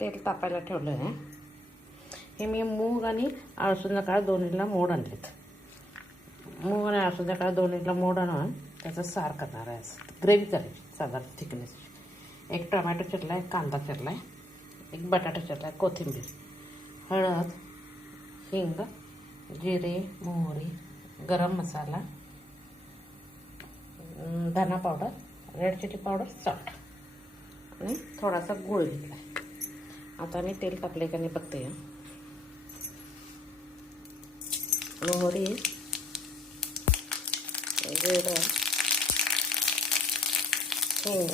तेल तापायला ठेवलं आहे. हे मी मूग आणि अळसूंचा काळ दोन्हीला मोड आणलेत. मूग आणि अळसूंचा काळ दोन्हीला मोड आणून त्याचं सार करणार आहे. ग्रेव्ही करायची साधारण थिकनेस. एक टोमॅटो चिरला आहे, कांदा चिरला आहे, एक बटाटा चिरला आहे, कोथिंबीर, हळद, हिंग, जिरे, मोहरी, गरम मसाला, धना powder, red chilli powder, salt आणि थोडासा गूळ घेतला आहे. आता मी तेल टाकले का नाही बघते. मोहरी, जिरं, हिंग,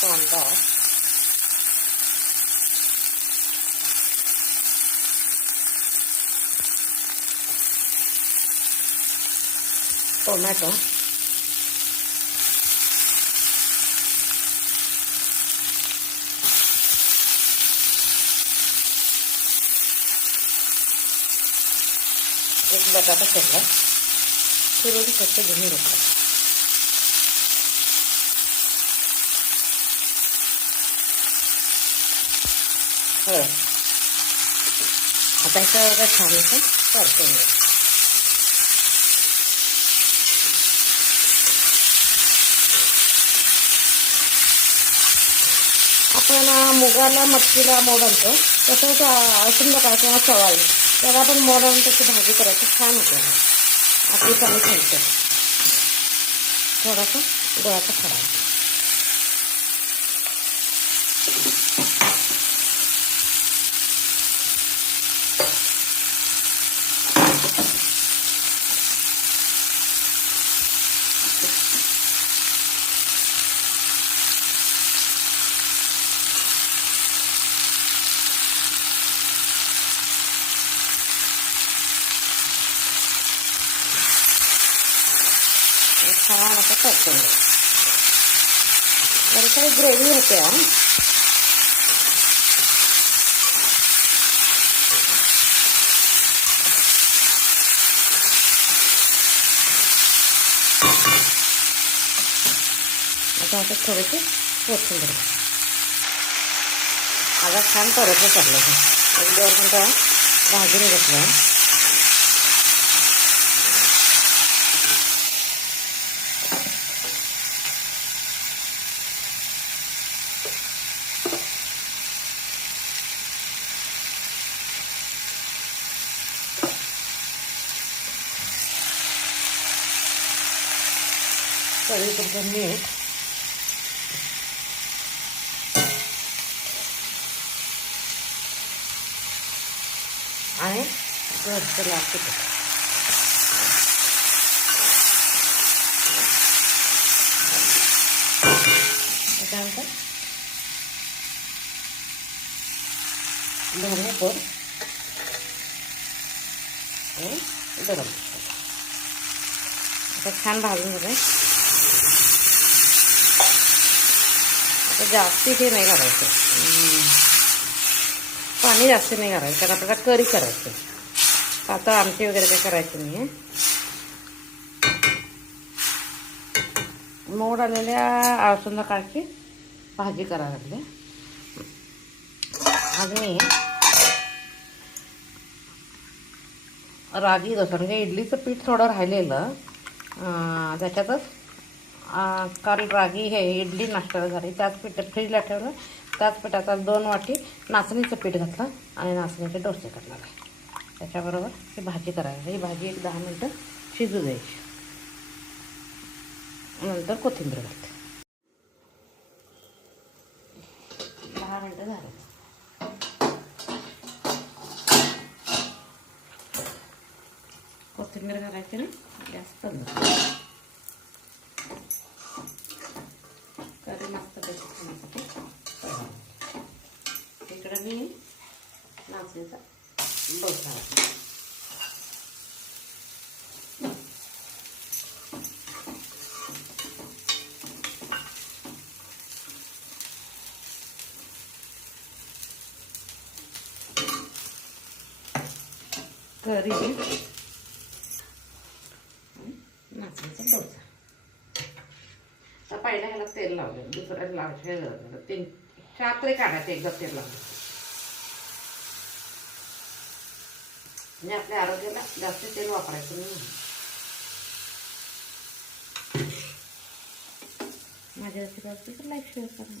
कांदा, टोमॅटो, एक बटाटा चिरला, फिरून स्वच्छ धुवून घेतला. आता ह्याचं छान असं परतून घ्या. आपण मुगाला मटकीला मोड आणतो तसंच अळसूंला काय किंवा चवाळी त्याला आपण मोड आणून त्याची भाजी करायची. छान होते. आपली कमी खायचं. थोडासा गुळाचा खडा. छान असं परतून घ्या. बरं काही ग्रेव्ही होते. आता असं थोडेसे परतून घ्या. आता छान परतलं चाललं. एक 2 मिनटं भाजून घेतलं. चवीपुरतं मीठ, आणि घरचं लाल तिखट. त्याच्यानंतर धनेपूड आणि गरम मसाला. आता छान भाजून घेते. आता जास्ती हे नाही घालायचं, पाणी जास्त नाही घालायचं कारण आपल्याला करी करायचं. पातळ आमटी वगैरे काही करायची नाही आहे. मोड आलेल्या अळसूंना काळची भाजी करायला लागली. आज मी रागी डोसा म्हणजे इडलीचं पीठ थोडं राहिलेलं त्याच्यातच काल रागी हे इडली नाश्त्याला झाली. त्याच पिठात फ्रीजला ठेवलं. त्याच पिठाचा 2 वाटी नाचणीचं पीठ घातलं आणि नाचणीचे डोसे करणार आहे. त्याच्याबरोबर ही भाजी करायची. ही भाजी एक 10 मिनटं शिजू द्यायची. नंतर कोथिंबीर घालते. 10 मिनटं झाले. कोथिंबीर घालायची ना, गॅस बंद. करी मस्त पैकी खाण्यासाठी. इकडे मी नाचणीचा डोसा. करी नाचणीचा डोसा. पहिल्या ह्याला तेल लावलं, दुसऱ्याला लावायचं, 3-4 तरी काढायचं एकदा तेल लावलं. म्हणजे आपल्या आरोग्याला जास्त तेल वापरायचं नाही. माझ्या रेसिपी लाईक शेअर करा.